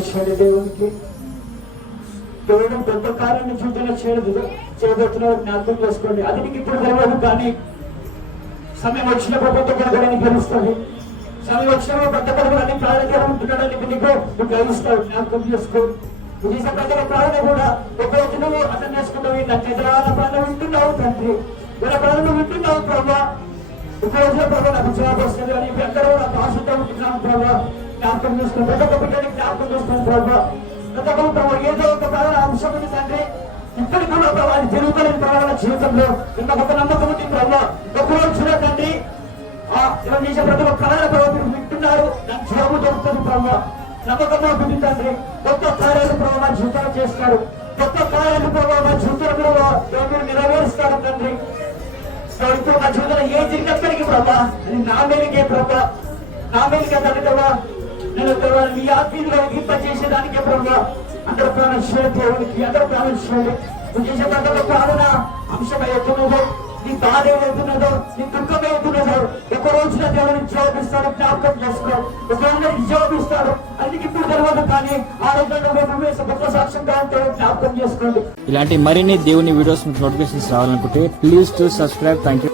ఇచ్చాడు దేవునికి. దేవుడు గొప్ప కార్యాన్ని చూడటం చేయబోతున్నాడు, జ్ఞాపకం చేసుకోండి. అది నీకు ఇప్పుడు తెలియదు, కానీ సమయం వచ్చినప్పుడు కొత్త కొడుకుని గెలుస్తుంది. సమయం వచ్చినప్పుడు కొత్త కొడుకుని ప్రాణంగా ఉంటున్నాడని నువ్వు గ్రహిస్తావు, జ్ఞాపకం చేసుకో. నువ్వు చేసే ప్రతి ప్రాణం కూడా ఒక రోజు నువ్వు అర్థం చేసుకుంటావు. నాకు ఎదురాల ప్రాణం వింటున్నావు తండ్రి, ఇలా ప్రాణం వింటున్నావు ప్రభా. ఒక రోజులో ప్రభావ నాకు జవాబు వస్తుంది అని ఎక్కడో నాకు ఆశతో ఉంటున్నాను ప్రభావ. జ్ఞాపకం చేసుకుని ప్రతి ఒక్క బిడ్డని జ్ఞాపకం చేస్తాను ప్రభావ. ప్రతి ఒక్క ప్రభావ ఏదో ఒక ప్రాణ అంశం ఉంది తండ్రి. ఇప్పటికి కూడా ప్రభావ అది జరుగుతున్న ప్రభావ జీవితంలో ఇంకొక ఒక నమ్మకం ఉంది ప్రభావ. ఒక రోజు చూడకండి ఇలా చేసే ప్రతి ఒక్క ప్రాణ ప్రభావ మీరు వింటున్నారు, నాకు జవాబు దొరుకుతుంది ప్రభావ. నమ్మకంగా ఉంది తండ్రి. కొత్త కార్యాలు ప్రభావ జీవితంలో చేస్తారు, కొత్త కార్యాలు ప్రభావ జీవితంలో మీరు నెరవేరుస్తారు తండ్రి. ఇప్పుడు నా జీవితంలో ఏ జరిగినప్పటికీ ప్రభా అది నా మేలుకే ప్రభా, నా మేలుకే తండ్రి ప్రభా. నేను మీ ఆత్మీయులుగా చేసేదానికే ప్రభా. అందరూ ప్రాణం చేయాలి దేవునికి, అందరూ ప్రాణం చేయాలి. నువ్వు చేసే ప్రతి ప్రాణన అంశం అవుతున్నదో, నీ బాధ ఏమవుతున్నదో, నీ దుఃఖం ఏమవుతున్నదో ఒక రోజున దేవుడిని జవాబిస్తాడు, జ్ఞాపకం చేసుకో. ఒక రోజు జవాబిస్తాడు, అది ఇప్పుడు తెలియదు, కానీ ఆ రోజు గొప్ప సాక్ష్యంగా ఉంటే జ్ఞాపకం చేసుకోండి. ఇలాంటి మరిన్ని దేవుని వీడియోస్ నోటిఫికేషన్స్ రావాలనుకుంటే please to subscribe. Thank you.